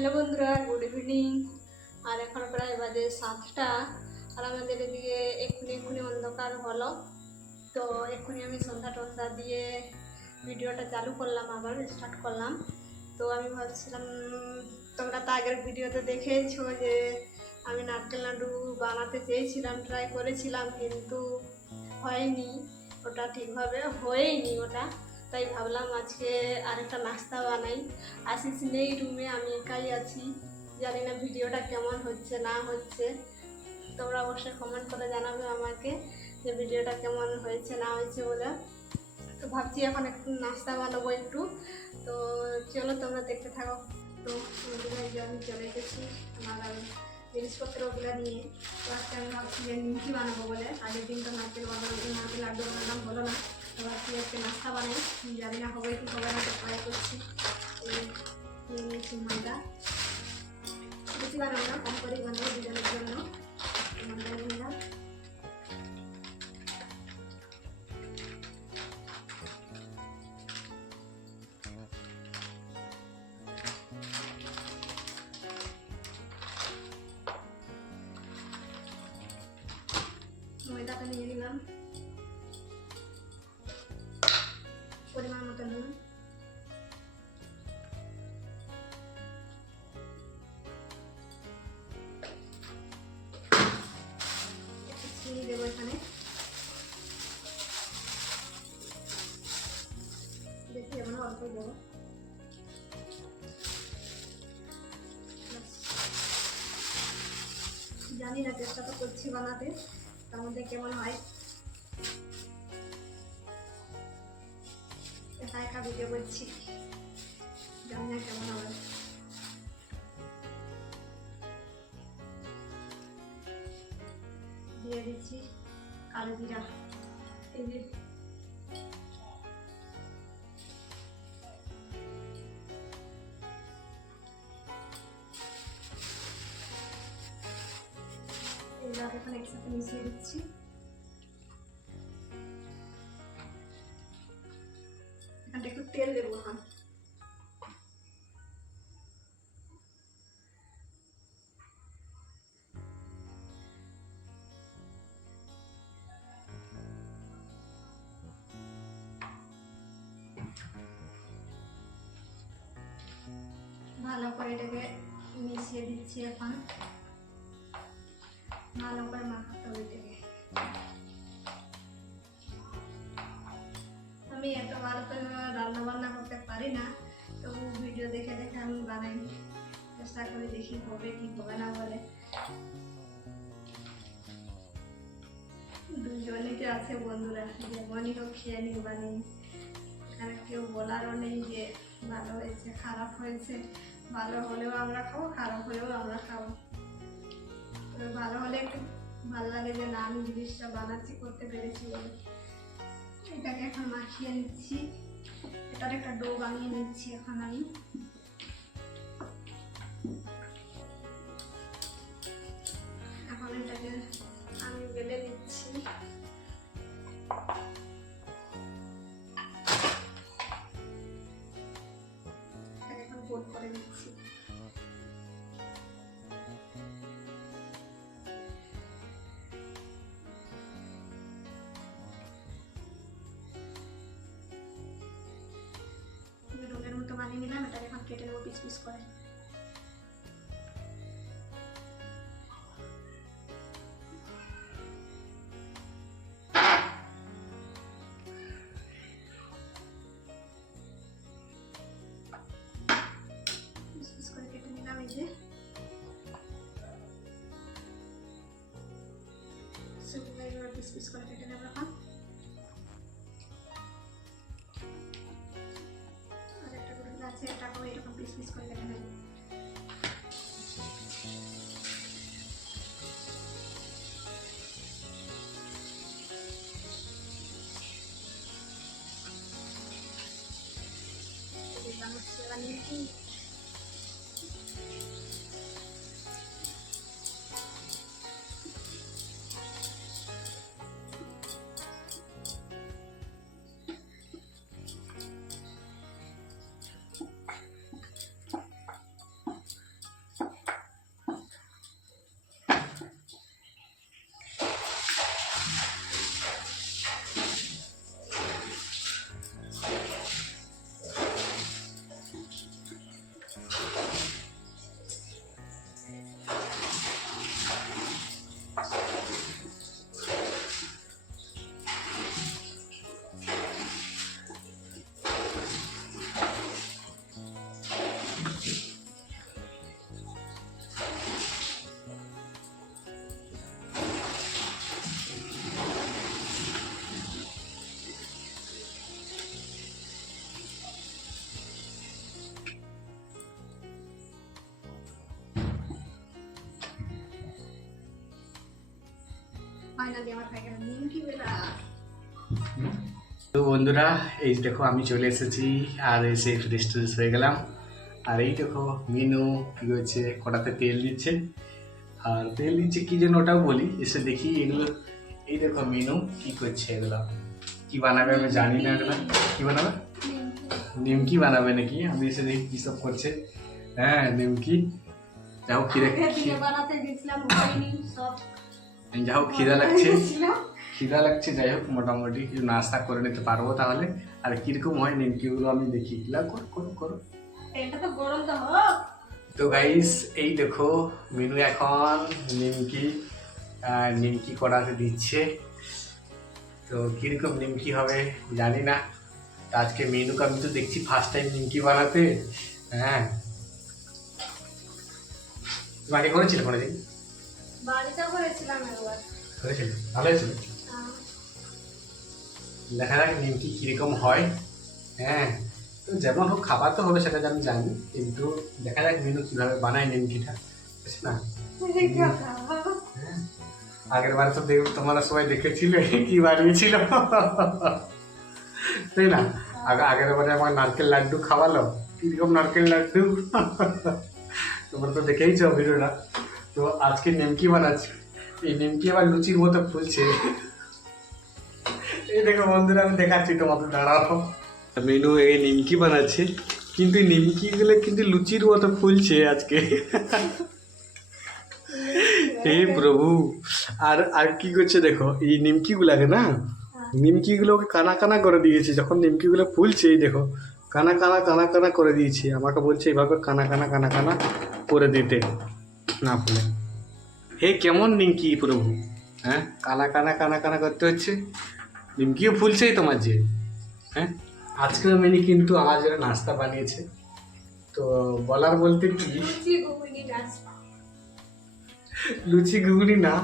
Hello বন্ধুরা, good evening. আর এখন প্রায় বাজে 7টা। আর আমাদের এদিকে এক্ষুনি অন্ধকার হলো। তো এক্ষুনি আমি সন্ধ্যা টন্ধা দিয়ে ভিডিওটা চালু করলাম, আবার স্টার্ট করলাম। তো আমি ভাবছিলাম, তোমরা তো আগের ভিডিওতে দেখেছো যে আমি নারকেল লাড্ডু বানাতে চেয়েছিলাম, ট্রাই করেছিলাম, কিন্তু হয়নি, ওটা ঠিকভাবে হয়নি ওটা। তাই ভাবলাম আজকে আরেকটা নাস্তা বানাই। আশিস নেই রুমে, আমি একাই আছি। জানি না ভিডিওটা কেমন হচ্ছে না হচ্ছে, তোমরা অবশ্যই কমেন্ট করে জানাবে আমাকে যে ভিডিওটা কেমন হয়েছে না হয়েছে বলে। তো ভাবছি এখন একটু নাস্তা বানাবো একটু। তো চলো তোমরা দেখতে থাকো। তো আমি চলে এসেছি আমার জিনিসপত্রগুলো নিয়ে। তো আজকে আমি ভাবছি যে নিমকি বানাবো বলে। আগের দিন তো নারকেল লাড্ডু বানালাম, বলো না। তো ভাবছি আজকে নাস্তা বানাই, জানি না হবে কি হবে না, তো ট্রাই করছি। এই নিয়ে নিয়েছি ময়দা, বেশি বানাবো না, কম করেই বানাবো দুজনের জন্য। ময়দা নিয়ে নিলাম। ময়দাটা নিয়ে নিলাম, পরিমাণ মতো নুন, চিনি দেবো এখানে, বেশি দেবো না, অল্পই দেবো। জানি না, চেষ্টা তো করছি বানাতে, তার মধ্যে কেমন হয়। একা একা ভিডিও করছি, জানি না কেমন হবে। দিয়ে দিচ্ছি কালো জিরা, এই যে এইবার এখন একসাথে মিশিয়ে দিচ্ছি। এখানটা একটু তেল দেবো এখন। ভালো করে এটাকে মিশিয়ে দিচ্ছি এখন, ভালো করে মাখাতে হবে এটাকে। আমি এত ভালো করে রান্না বান্না করতে পারি না, তবু ভিডিও দেখে দেখে আমি বানাই, চেষ্টা করে দেখি হবে কি হবে না বলে। দুজনেতে আছে বন্ধুরা, যেমনই হোক খেয়ে নিই বানিয়ে। এখানে কেউ বলারও নেই যে ভালো হয়েছে খারাপ হয়েছে। ভালো হলেও আমরা খাবো, খারাপ হলেও আমরা খাবো। তবে ভালো হলে একটু ভালো লাগে যে না, আমি জিনিসটা বানাচ্ছি, করতে পেরেছি বলে। এটাকে এখন মাখিয়ে নিচ্ছি, এটার একটা ডো বানিয়ে নিচ্ছি এখন আমি। এখন এটাকে আমি বেলে নিচ্ছি। এখন গোল করে নিচ্ছি। রোলের মতো বানিয়ে নিলাম, এটাকে এখন কেটে নেবো পিস পিস করে। কেটে নিলাম, এই যে পিস পিস করে কেটে নেবো এখন। আর একটা রুটি আছে, এটাকেও এরকম পিস পিস করে কেটে নেবো। বানিয়েছি। ফাইনালি আমার হয়ে গেল নিমকি বেলা। তো বন্ধুরা এই দেখো আমি চলে এসেছি আর এসে ফ্রেশ ট্রেশ হয়ে গেলাম। আর এই দেখো মিনু কি হচ্ছে, কড়াতে তেল দিচ্ছে। আর তেল দিচ্ছে কি যেন ওটাও বলি, এসে দেখি এগুলো। এই দেখো মিনু কি করছে, এগুলো কি বানাবে আমি জানি না। এগুলো কি বানাবে? নিমকি বানাবে নাকি? আমি এসে দেখি কি সব করছে। হ্যাঁ নিমকি। যাও খিদে বানাতে গেছিলাম হয়নি সব। যাও খিদা লাগছে, খিদা লাগছে। যাই হোক মোটামুটি কিছু নাস্তা করে নিতে পারবো তাহলে। আর কিরকম হয় নিমকিগুলো আমি দেখি। করো করো করো। এটা তো গরম তো হোক। তো গাইস এই দেখো মিনু এখন নিমকি কড়াতে দিচ্ছে। তো কিরকম নিমকি হবে জানি না। তো আজকে মিনুকে আমি তো দেখছি ফার্স্ট টাইম নিমকি বানাতে। হ্যাঁ বাড়ি করেছিলে কোনোদিন? বাড়িতে করেছিলাম একবার। করেছিলে? ভালো হয়েছিল? দেখা যাক নিমকি কিরকম হয়। হ্যাঁ তো যেমন হোক খাবার তো হবে সেটা আমি জানি, কিন্তু দেখা যাক মিনু কিভাবে বানায় নিমকিটা, বুঝছি না? আগের বার তো তোমরা সবাই দেখেছিলে কি বানিয়েছিল, তাই না? আগের বারে আমার নারকেল লাড্ডু খাওয়ালো, কিরকম নারকেল লাড্ডু তোমরা তো দেখেইছো ভিডিওটা। তো আজকে নিমকি বানাচ্ছি। এই নিমকি আবার লুচির মতো ফুলছে। এই দেখো বন্ধুরা আমি দেখাচ্ছি তোমাদের, দাঁড়াও। মিনু এই নিমকি বানাচ্ছে, কিন্তু নিমকিগুলো কিন্তু লুচির মতো ফুলছে আজকে। হে প্রভু। আর আর কি করছে দেখো, এই নিমকিগুলাকে না, নিমকিগুলোকে কানা কানা করে দিয়েছে। যখন নিমকিগুলো ফুলছে এই দেখো কানা কানা কানা কানা করে দিয়েছে। আমাকে বলছে এইভাবে কানা কানা কানা কানা করে দিতে, না ফুলে। হে কেমন নিমকি প্রভু, হ্যাঁ কানা কানা কানা কানা করতে হচ্ছে। নিমকিও ফুলছেই তোমার যে। হ্যাঁ আজকেও মিনি কিন্তু আমার জন্য নাস্তা বানিয়েছে। তো বলার বলতে কি, লুচি ঘুগনি না,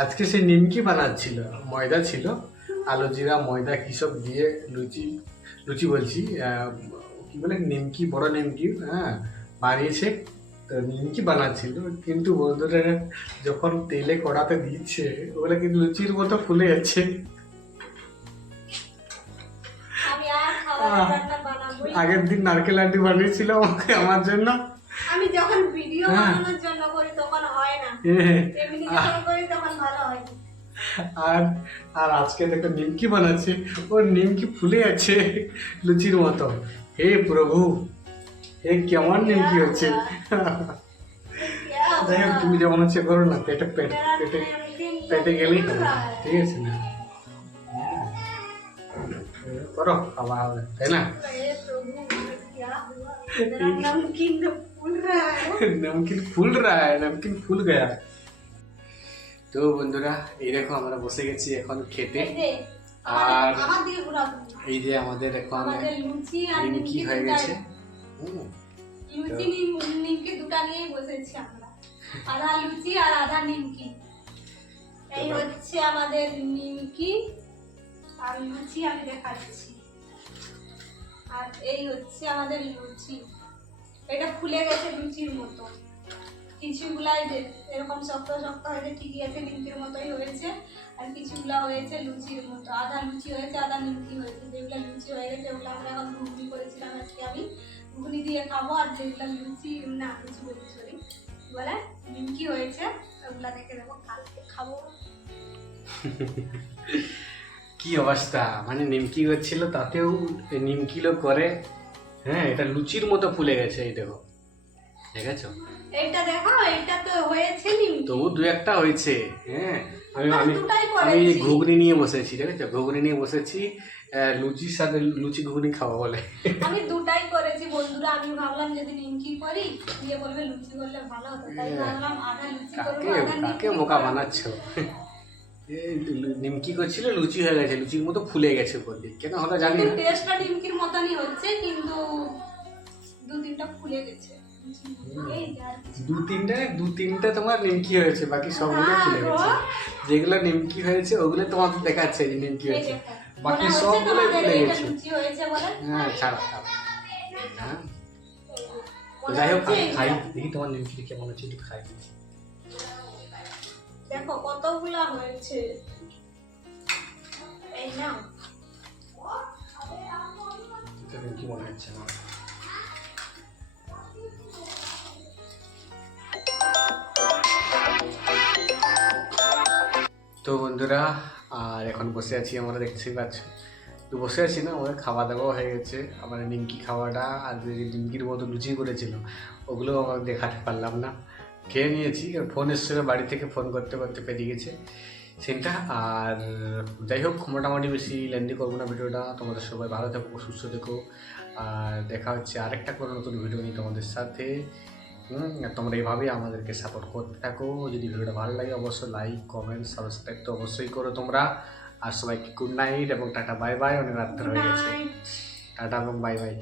আজকে সে নিমকি বানাচ্ছিল। ময়দা ছিল, আলু জিরা ময়দা কি সব দিয়ে লুচি, লুচি বলছি কি বলে নিমকি, বড় নিমকি হ্যাঁ বানিয়েছে। তো নিমকি বানাচ্ছিল, কিন্তু বন্ধুরা যখন তেলে কড়াতে দিচ্ছে ওগুলো কিন্তু লুচির মতো ফুলে যাচ্ছে। আগের দিন নারকেল লাড্ডু বানিয়েছিল আমাকে, আমার জন্য। আমি যখন ভিডিও বানানোর জন্য করি তখন হয় না, এমনি যখন করি তখন ভালো হয়। আর আর আজকে দেখো নিমকি বানাচ্ছে, ওর নিমকি ফুলে আছে লুচির মতো। হে প্রভু, হে কেমন নিমকি হচ্ছে। যাই হোক তুমি যেমন হচ্ছে করো না, পেটে পেটে পেটে পেটে গেলেই হবে, ঠিক আছে না? করো খাওয়া হবে, তাই না? नमकीन फूल रहा है, नमकीन फूल रहा है, नमकीन फूल गया। তো বন্ধুরা এই দেখো আমরা বসে গেছি এখন খেতে। আর এই যে আমাদের এখন নিমকি হয়ে গেছে। লুচি নিমকি দুটা নিয়ে বসেছি আমরা, আধা লুচি আর আধা নিমকি। এই হচ্ছে আমাদের নিমকি আর লুচি আমি দেখাচ্ছি। আর এই হচ্ছে আমাদের লুচি, এটা ফুলে গেছে লুচির মতো। কিছুগুলাই এরকম শক্ত শক্ত হয়েছে, ঠিকই আছে নিমকির মতোই হয়েছে। আর কিছুগুলা হয়েছে লুচির মতো, আধা লুচি হয়েছে আধা নিমকি হয়েছে। যেগুলো লুচি হয়ে গেছে ওগুলো আমরা এখন ঘুগনি করেছিলাম আজকে, আমি ঘুগনি দিয়ে খাবো। আর যেগুলো লুচি না লুচি বলছি সরি বলে নিমকি হয়েছে ওগুলা দেখে দেবো, কালকে খাবো। কি অবস্থা, মানে নিমকি হচ্ছিল তাতেও নিমকিলো করে। হ্যাঁ এটা লুচির মতো ফুলে গেছে, এই দেখো দেখেছো? এইটা দেখো, এইটা তো হয়েছে নিমকি, তবু দু একটা হয়েছে। হ্যাঁ আমি আমি আমি ঘুগনি নিয়ে বসেছি, দেখেছো? ঘুগনি নিয়ে বসেছি, লুচির সাথে লুচি ঘুগনি খাওয়া বলে। আমি দুটাই করেছি বন্ধুরা। আমি ভাবলাম যদি নিমকি করি দিয়ে বলবে লুচি করলে ভালো হতো, তাই ভাবলাম আধা লুচি করব আধা নিমকি। কাকে বোকা বানাচ্ছো? নিমকি করছিল লুচি হয়ে গেছে, লুচির মতো ফুলে গেছে উপর দিক, কেন হলো জানি না। টেস্টটা নিমকির মতনই হচ্ছে, কিন্তু দু তিনটা ফুলে গেছে। দু তিনটা তোমার নিমকি হয়েছে, বাকি সবগুলো ফুলে গেছে। যেগুলো নিমকি হয়েছে ওগুলো তোমার দেখাচ্ছে যে নিমকি হয়েছে, বাকি সবগুলো ফুলে গেছে। হ্যাঁ ছাড়ো ছাড়ো। হ্যাঁ যাই হোক খাই দেখি তোমার নিমকি কেমন হচ্ছে, একটু খাই। দেখো কতগুলা হয়েছে। এই নাও। এটা কি মনে হচ্ছে না? তো বন্ধুরা, আর এখন বসে আছি, আমরা দেখতেই পাচ্ছ। তো বসে আছি না, আমাদের খাওয়া দাওয়া হয়ে গেছে। আমার নিমকি খাওয়াটা আর যে নিমকির মতো লুচি করেছিল ওগুলো আমার দেখাতে পারলাম না, খেয়ে নিয়েছি। ফোন এসেছিলো বাড়ি থেকে, ফোন করতে করতে পেরিয়ে গেছে সেটা। আর যাই হোক, মোটামুটি বেশি লেন্দি করবো না ভিডিওটা। তোমাদের সবাই ভালো থেকো, সুস্থ থেকো, আর দেখা হচ্ছে আরেকটা কোনো নতুন ভিডিও নিয়ে তোমাদের সাথে। আর তোমরা এইভাবেই আমাদেরকে সাপোর্ট করতে থাকো। যদি ভিডিওটা ভালো লাগে অবশ্যই লাইক, কমেন্ট, সাবস্ক্রাইব তো অবশ্যই করো তোমরা। আর সবাইকে গুড নাইট এবং টাটা বাই বাই। অনেক রাত্রে হয়ে গেছে। টাটা এবং বাই বাই।